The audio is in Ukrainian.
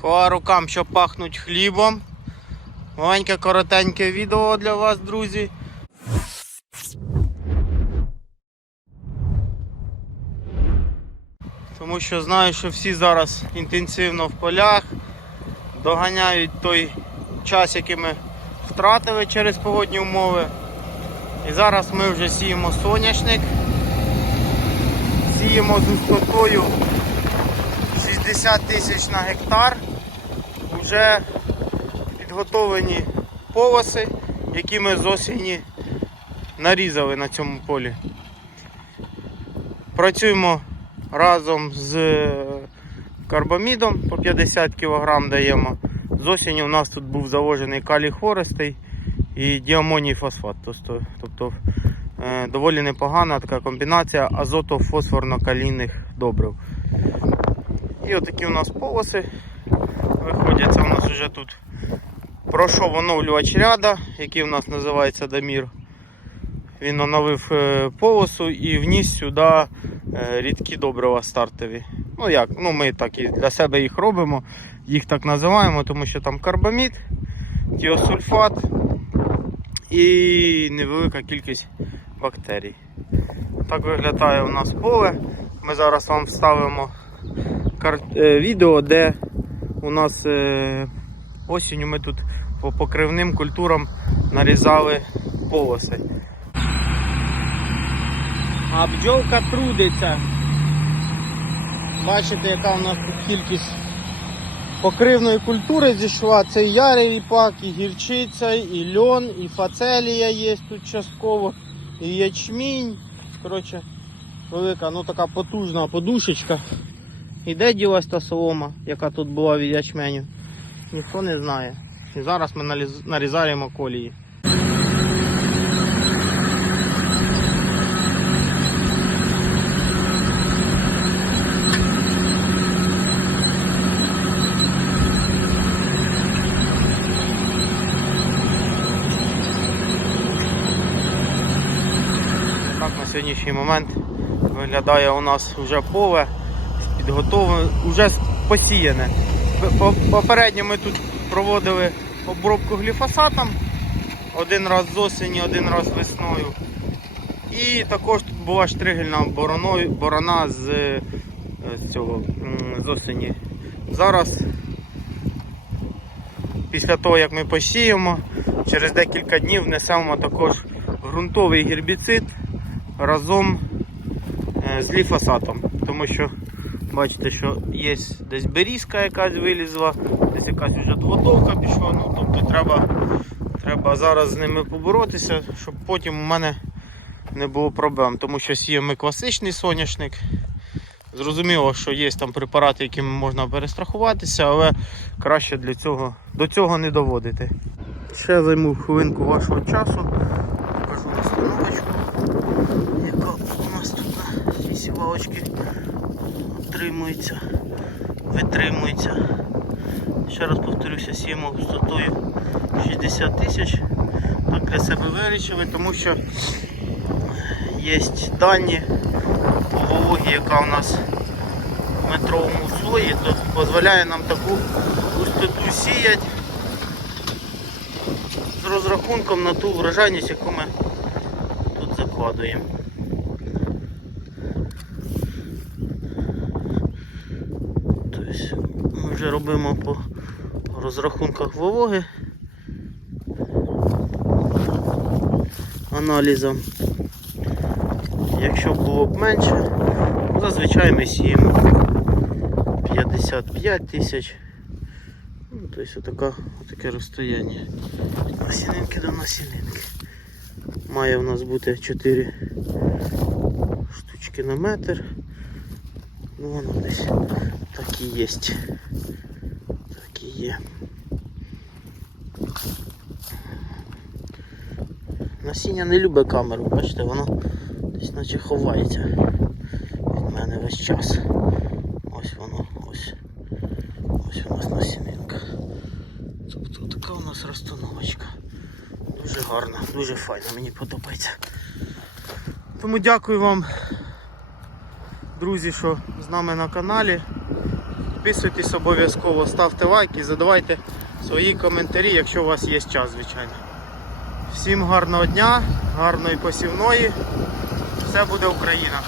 Хва рукам, що пахнуть хлібом. Маленьке коротеньке відео для вас, друзі. Тому що знаю, що всі зараз інтенсивно в полях, доганяють той час, який ми втратили через погодні умови. І зараз ми вже сіємо соняшник. Сіємо з густотою 60 тисяч на гектар. Вже підготовлені полоси, які ми з осені нарізали на цьому полі. Працюємо разом з е, карбамідом по 50 кг даємо. З осені у нас тут був заложений калій хористий і діамоній фосфат. Тобто, тобто е, доволі непогана така комбінація азото-фосфорно-калійних добрив. І отакі у нас полоси виходять. Це у нас вже тут пройшов оновлювач ряда, який у нас називається Дамір. Він оновив е, полосу і вніс сюди е, рідкі добрива стартові. Ну як, ну ми так і для себе їх робимо, їх так називаємо, тому що там карбамід, тіосульфат і невелика кількість бактерій. Так виглядає у нас поле. Ми зараз вам вставимо відео, де у нас е, осінню ми тут по покривним культурам нарізали полоси. А бджолка трудиться. Бачите, яка у нас тут кількість покривної культури зійшла. Це і ярий ріпак, і гірчиця, і льон, і фацелія є тут частково, і ячмінь. Коротше, велика, ну така потужна подушечка. І де ділась та солома, яка тут була від ячменю? Ніхто не знає. І зараз ми нарізаємо колії. Так на сьогоднішній момент виглядає у нас вже поле підготовлене, вже посіяне. Попередньо ми тут проводили обробку гліфосатом один раз з осені, один раз весною. І також тут була штригельна бороною, борона з, е, з цього з осені. Зараз, після того як ми посіємо, через декілька днів внесемо також ґрунтовий гербіцид разом е, з ліфосатом. Тому що бачите, що є десь берізка якась вилізла, десь якась вже двотовка пішла. Ну, тобто треба, треба зараз з ними поборотися, щоб потім у мене не було проблем. Тому що сіємо класичний соняшник. Зрозуміло, що є там препарати, якими можна перестрахуватися, але краще для цього, до цього не доводити. Ще займу хвилинку вашого часу. Покажу розстановочку, яка у нас тут на цій сівалочці отримується, витримується. Ще раз повторюся, сіємо густотою 60 тисяч. Так для себе вирішили, тому що є дані по вологі, яка у нас в метровому слої, то дозволяє нам таку густоту сіяти з розрахунком на ту врожайність, яку ми тут закладуємо. Тобто ми вже робимо по розрахунках вологи аналізом. Якщо було б менше, зазвичай ми сіємо 55 тисяч. Тобто отака, отаке розстояння. Насінинки до насінинки. Має в нас бути 4 штучки на метр. Ну воно десь так і є. Є. Насіння не любить камеру, бачите, воно десь наче ховається від мене весь час. Ось воно, ось. Ось у нас насінинка. Тобто така у нас розстановочка. Дуже гарна, дуже файна, мені подобається. Тому дякую вам, друзі, що з нами на каналі. Підписуйтесь обов'язково, ставте лайк і задавайте свої коментарі, якщо у вас є час, звичайно. Всім гарного дня, гарної посівної. Все буде Україна.